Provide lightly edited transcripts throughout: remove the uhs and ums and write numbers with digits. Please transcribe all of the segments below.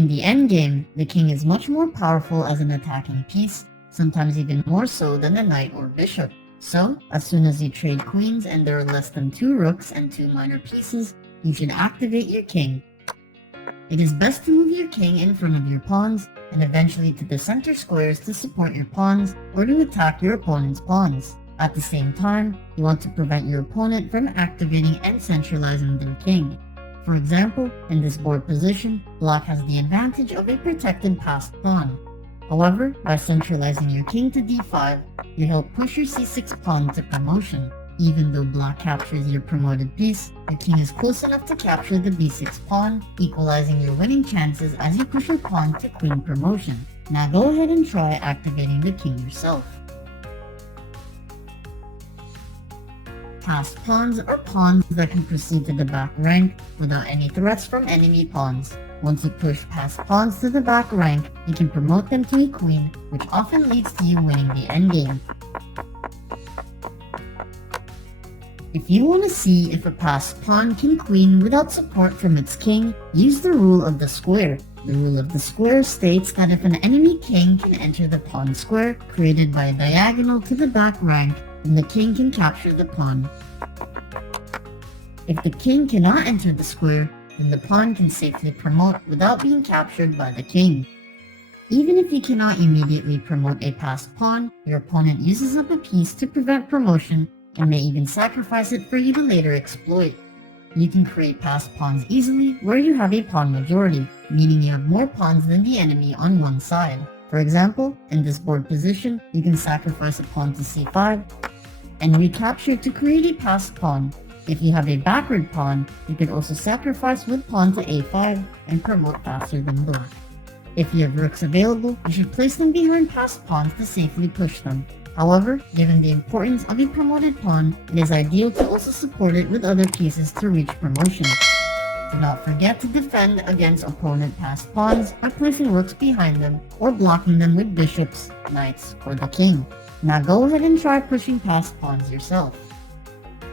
In the endgame, the king is much more powerful as an attacking piece, sometimes even more so than a knight or bishop. So, as soon as you trade queens and there are less than 2 rooks and 2 minor pieces, you should activate your king. It is best to move your king in front of your pawns, and eventually to the center squares to support your pawns or to attack your opponent's pawns. At the same time, you want to prevent your opponent from activating and centralizing their king. For example, in this board position, black has the advantage of a protected passed pawn. However, by centralizing your king to d5, you help push your c6 pawn to promotion. Even though black captures your promoted piece, your king is close enough to capture the b6 pawn, equalizing your winning chances as you push your pawn to queen promotion. Now go ahead and try activating the king yourself. Passed pawns are pawns that can proceed to the back rank without any threats from enemy pawns. Once you push passed pawns to the back rank, you can promote them to a queen, which often leads to you winning the endgame. If you want to see if a passed pawn can queen without support from its king, use the rule of the square. The rule of the square states that if an enemy king can enter the pawn square created by a diagonal to the back rank, then the king can capture the pawn. If the king cannot enter the square, then the pawn can safely promote without being captured by the king. Even if you cannot immediately promote a passed pawn, your opponent uses up a piece to prevent promotion and may even sacrifice it for you to later exploit. You can create passed pawns easily where you have a pawn majority, meaning you have more pawns than the enemy on one side. For example, in this board position, you can sacrifice a pawn to c5 and recapture to create a passed pawn. If you have a backward pawn, you can also sacrifice with pawn to a5 and promote faster than black. If you have rooks available, you should place them behind passed pawns to safely push them. However, given the importance of a promoted pawn, it is ideal to also support it with other pieces to reach promotion. Do not forget to defend against opponent passed pawns by placing rooks behind them or blocking them with bishops, knights, or the king. Now go ahead and try pushing passed pawns yourself.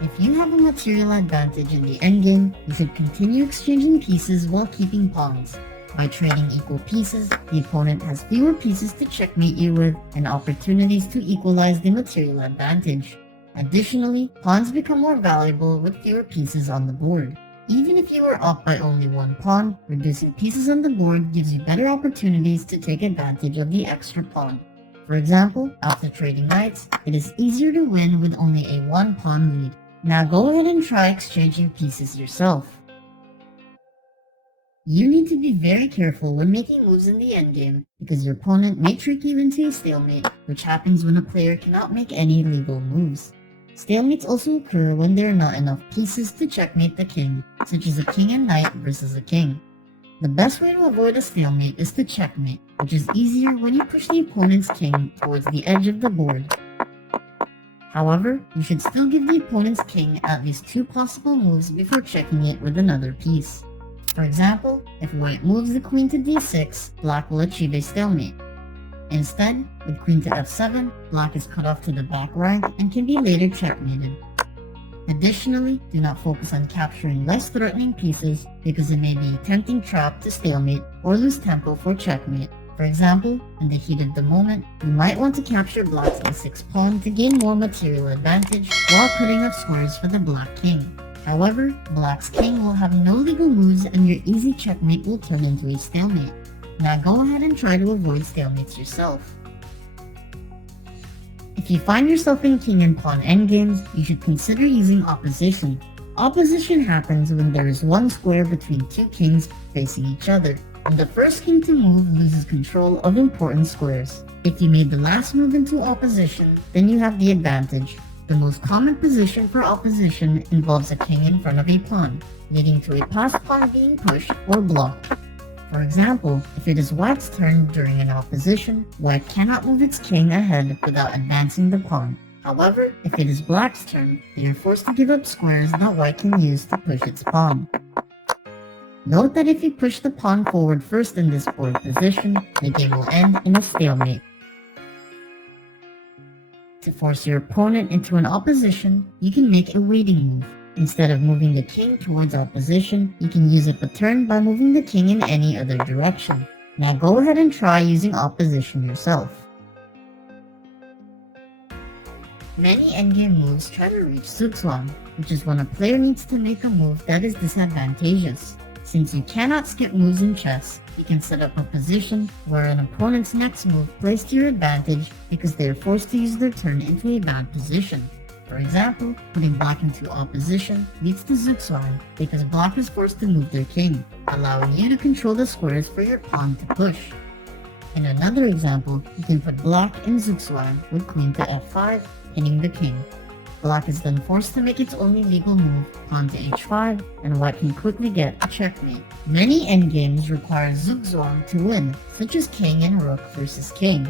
If you have a material advantage in the endgame, you should continue exchanging pieces while keeping pawns. By trading equal pieces, the opponent has fewer pieces to checkmate you with and opportunities to equalize the material advantage. Additionally, pawns become more valuable with fewer pieces on the board. Even if you are up by only one pawn, reducing pieces on the board gives you better opportunities to take advantage of the extra pawn. For example, after trading knights, it is easier to win with only a 1 pawn lead. Now go ahead and try exchanging pieces yourself. You need to be very careful when making moves in the endgame because your opponent may trick you into a stalemate, which happens when a player cannot make any legal moves. Stalemates also occur when there are not enough pieces to checkmate the king, such as a king and knight versus a king. The best way to avoid a stalemate is to checkmate, which is easier when you push the opponent's king towards the edge of the board. However, you should still give the opponent's king at least 2 possible moves before checking it with another piece. For example, if white moves the queen to d6, black will achieve a stalemate. Instead, with queen to f7, black is cut off to the back rank and can be later checkmated. Additionally, do not focus on capturing less threatening pieces because it may be a tempting trap to stalemate or lose tempo for checkmate. For example, in the heat of the moment, you might want to capture black's a6 pawn to gain more material advantage while putting up squares for the black king. However, black's king will have no legal moves and your easy checkmate will turn into a stalemate. Now go ahead and try to avoid stalemates yourself. If you find yourself in king and pawn endgames, you should consider using opposition. Opposition happens when there is one square between 2 kings facing each other, and the first king to move loses control of important squares. If you made the last move into opposition, then you have the advantage. The most common position for opposition involves a king in front of a pawn, leading to a passed pawn being pushed or blocked. For example, if it is white's turn during an opposition, white cannot move its king ahead without advancing the pawn. However, if it is black's turn, they are forced to give up squares that white can use to push its pawn. Note that if you push the pawn forward first in this board position, the game will end in a stalemate. To force your opponent into an opposition, you can make a waiting move. Instead of moving the king towards opposition, you can use up a turn by moving the king in any other direction. Now go ahead and try using opposition yourself. Many endgame moves try to reach Zugzwang, which is when a player needs to make a move that is disadvantageous. Since you cannot skip moves in chess, you can set up a position where an opponent's next move plays to your advantage because they are forced to use their turn into a bad position. For example, putting black into opposition leads to Zugzwang because black is forced to move their king, allowing you to control the squares for your pawn to push. In another example, you can put black in Zugzwang with queen to f5, pinning the king. Black is then forced to make its only legal move, pawn to h5, and white can quickly get a checkmate. Many endgames require Zugzwang to win, such as king and rook versus king.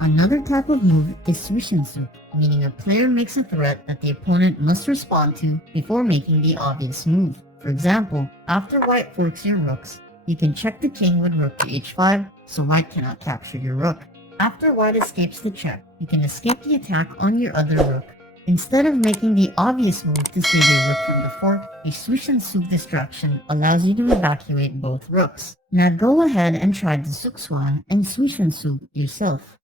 Another type of move is Zugzwang, meaning a player makes a threat that the opponent must respond to before making the obvious move. For example, after white forks your rooks, you can check the king with rook to h5, so white cannot capture your rook. After white escapes the check, you can escape the attack on your other rook. Instead of making the obvious move to save your rook from the fork, a Zugzwang distraction allows you to evacuate both rooks. Now go ahead and try the Zugzwang and Zugzwang yourself.